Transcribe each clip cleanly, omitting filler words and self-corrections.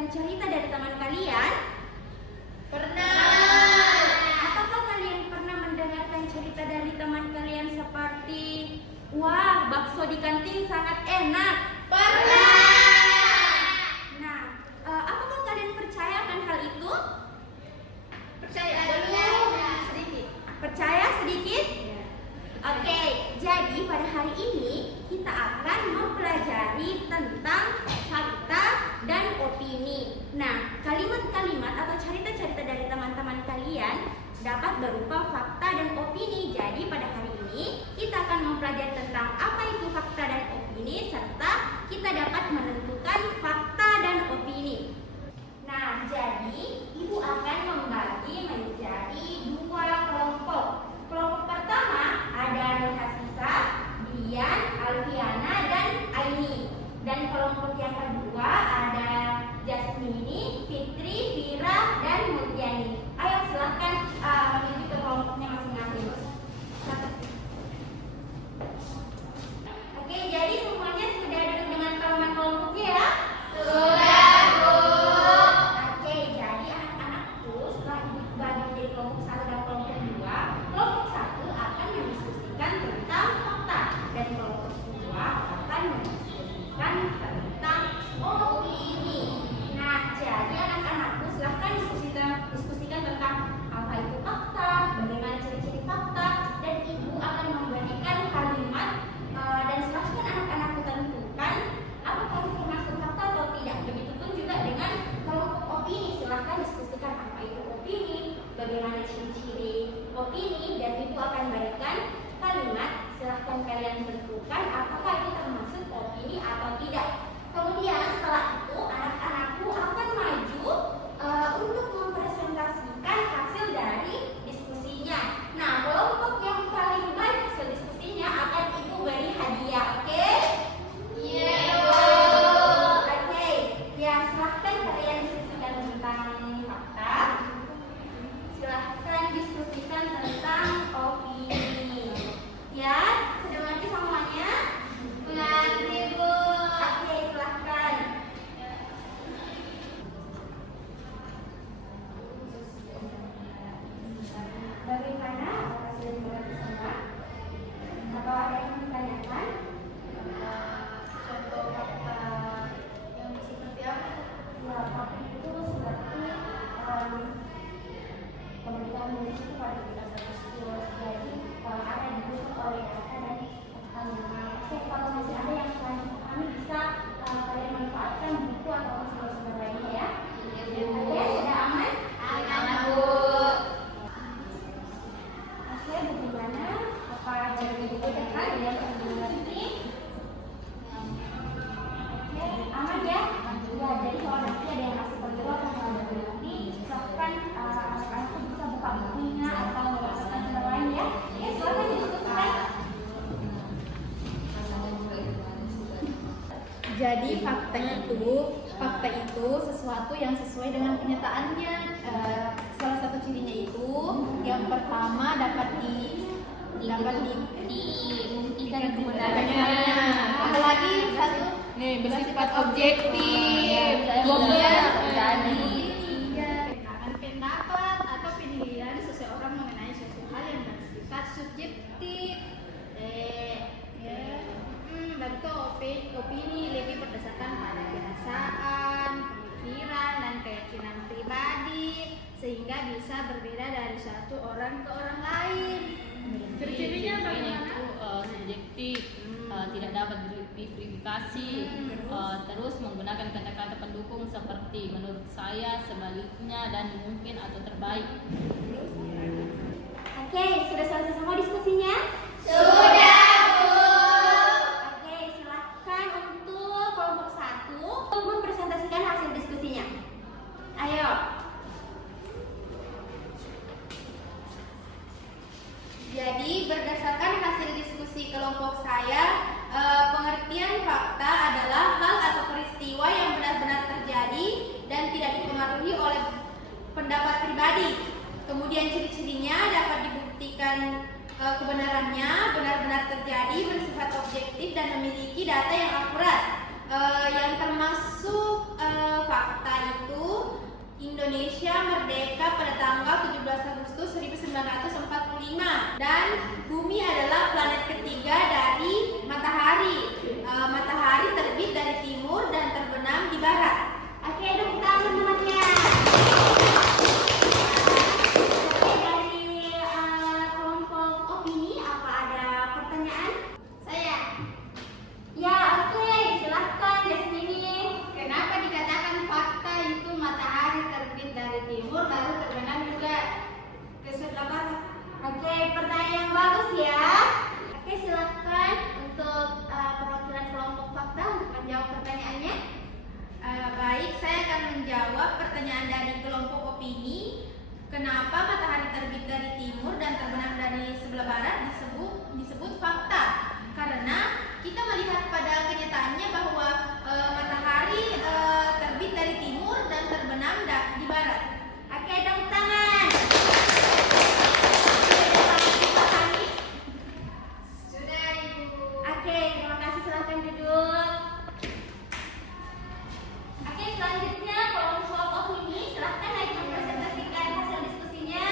mendengarkan cerita dari teman kalian? Pernah. Apakah kalian pernah mendengarkan cerita dari teman kalian seperti, wah, bakso di kantin sangat enak? Pernah. Nah, apakah kalian percaya akan hal itu? Percaya sedikit. Percaya sedikit? Oke, jadi pada hari ini kita akan mempelajari tentang fakta dan opini. Nah, kalimat-kalimat atau cerita-cerita dari teman-teman kalian dapat berupa fakta dan opini. Jadi pada hari ini kita akan mempelajari tentang apa itu fakta dan opini serta kita dapat menentukan fakta dan opini. Nah, jadi ibu akan membagi menjadi dua kelompok. Kelompok pertama ada Nurhasisa, Dian, Alfiana, dan Aini. Dan kelompok yang kedua ada Jasmini, Fitri, Vira, dan Murjani. Ayo silahkan menuju ke kelompoknya masing-masing. Oke, jadi semuanya sudah duduk dengan teman kelompoknya ya? Sudah, Bu. Oke, jadi anak-anakku setelah dibagi menjadi kelompok 1 dan kelompok 2, kelompok 1 akan mendiskusikan tentang fakta dan kelompok 2 akan mendiskusikan tentang opini. Nah, jadi anak-anakku silahkan diskusikan tentang apa itu fakta, bagaimana ciri-ciri fakta, dan ibu akan memberikan kalimat dan silahkan anak-anakku tentukan apakah itu termasuk fakta atau tidak. Begitupun juga dengan kelompok opini, silahkan diskusikan apa itu opini, bagaimana ciri-ciri opini, dan ibu akan berikan kalimat. Silahkan kalian tentukan apakah itu termasuk opini atau tidak. Kemudian setelah itu anak-anakku akan maju untuk mempresentasikan hasil dari diskusinya. Nah, kelompok yang paling baik hasil diskusinya akan ibu beri hadiah, oke? Iya, Bu. Oke, ya silahkan kalian diskusikan tentang fakta. Silahkan diskusikan tentang opini. Ya, sudah mengerti semuanya? Mengerti, Bu. Oke, silahkan. Bagaimana? Apakah sudah mengerti semua? Atau ada yang ditanyakan? Contoh fakta yang seperti apa? Ya, fakta itu seperti pemerintahan Indonesia itu pada kita status jadi ada dibutuhkan oleh kata dan kalimat. Oke, kalau masih ada yang kami bisa kalian manfaatkan buku atau sumber-sumber lainnya ya. Oke, sudah aman? Aman, Bu. Oke, bagaimana? Apa dari buku dekat yang mengerti? Oke, aman ya? Ya, jadi kalau nanti ada yang masih perlu atau mau nanti, silahkan anak-anakku bisa buka bukunya atau melakukan sumber lain ya. Oke, silahkan diskusikan. Jadi fakta itu sesuatu yang sesuai dengan kenyataannya. Salah satu cirinya itu yang pertama dapat dibuktikan kebenarannya. Apalagi satu bersifat objektif. Kebenaran pendapat atau penilaian seseorang mengenai suatu hal yang bersifat subjektif. Bentuk opini lebih berdasarkan pada perasaan, pemikiran, dan keyakinan pribadi, sehingga bisa berbeda dari satu orang ke orang lain. Ciri-cirinya bagaimana? Subjektif, tidak dapat diverifikasi, terus menggunakan kata-kata pendukung seperti menurut saya, sebaliknya, dan mungkin atau terbaik. Oke, sudah selesai semua diskusinya? Sudah, Bu. Oke, silahkan untuk kelompok 1 mempresentasikan hasil diskusinya. Ayo. Jadi berdasarkan hasil diskusi kelompok saya, pengertian fakta adalah hal atau peristiwa yang benar-benar terjadi dan tidak dipengaruhi oleh pendapat pribadi. Kemudian ciri-cirinya dapat dibuktikan kebenarannya, benar-benar terjadi, bersifat objektif dan memiliki data yang akurat. Yang termasuk fakta pertanyaan dari kelompok opini, kenapa matahari terbit dari timur dan terbenam dari sebelah barat disebut fakta? Karena kita melihat pada kenyataannya bahwa matahari terbit dari timur dan terbenam di barat. Oke, tepuk tangan. Sudah, Ibu. Oke, terima kasih. Silahkan duduk. Oke, selanjutnya kelompok opini, silahkan naik mempresentasikan hasil diskusinya.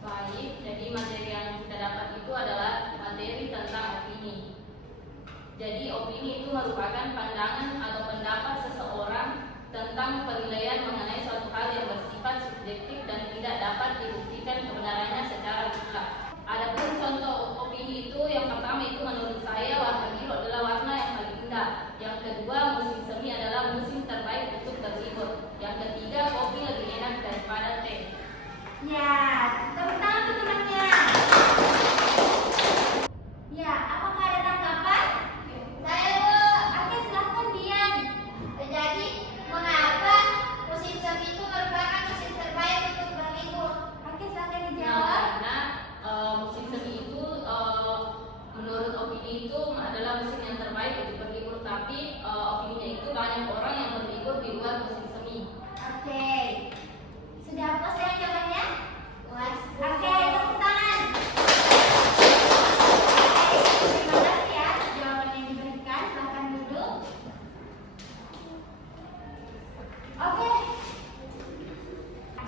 Baik, jadi materi yang kita dapat itu adalah materi tentang opini. Jadi opini itu merupakan pandangan atau pendapat seseorang tentang penilaian mengenai suatu hal yang bersifat subjektif dan tidak dapat dibuktikan kebenarannya secara mutlak. Adapun contoh opini itu, yang pertama itu menurut saya warna biru adalah warna yang paling indah. Yang kedua, musim semi adalah musim terbaik untuk berlibur. Yang ketiga, kopi lebih enak daripada teh. Ya, tepuk tangan untuk temannya. Ya, apakah ada tanggapan? Saya, Bu. Oke, silahkan Dian. Jadi, mengapa musim semi itu merupakan musim terbaik untuk berlibur? Oke, silahkan Nah, dijawab. karena musim semi itu menurut opini itu adalah musim yang terbaik untuk berlibur, tapi opininya itu banyak orang yang berlibur di luar musim semi. Oke. Sudah puas ya jawabannya? Puas. Oke, tepuk tangan. Terima kasih ya atas jawaban yang diberikan. Silahkan duduk. Oke.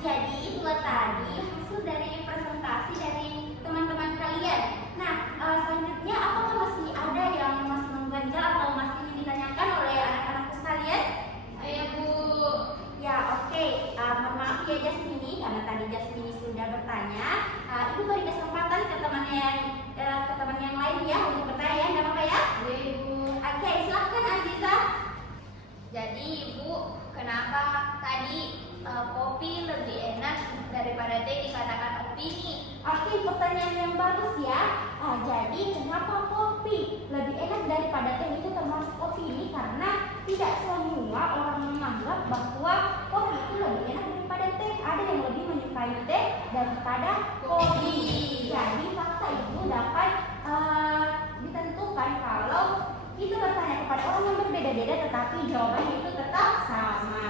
Jadi itulah tadi hasil dari presentasi dari teman-teman kalian. Nah, selanjutnya apakah masih ada yang masih mengganjal atau masih ingin ditanyakan oleh anak-anakku sekalian? Ayo, Bu. Ya, oke. Mohon maaf ya Jasmini, karena tadi Jasmini sudah bertanya. Ibu beri kesempatan ke teman yang lain ya untuk bertanya ya, nggak apa-apa ya? Iya, Ibu. Oke, silahkan Aziza. Jadi, Ibu, kenapa tadi kopi lebih enak daripada teh dikatakan opini? Oke, pertanyaan yang bagus ya. Jadi kenapa kopi lebih enak daripada teh itu termasuk opini? Karena tidak semua orang menganggap bahwa kopi itu lebih enak daripada teh. Ada yang lebih menyukai teh daripada kopi. Jadi fakta itu dapat ditentukan kalau kita bertanya kepada orang yang berbeda-beda, tetapi jawabannya itu tetap sama.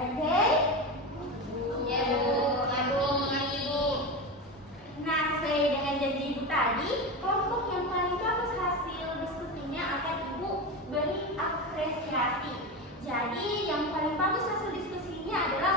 Oke? Ya, Bu. Mengerti, Bu. Nah, sesuai dengan janji Ibu tadi, kelompok yang paling bagus hasil diskusinya akan Ibu beri apresiasi. Jadi, yang paling bagus hasil diskusinya adalah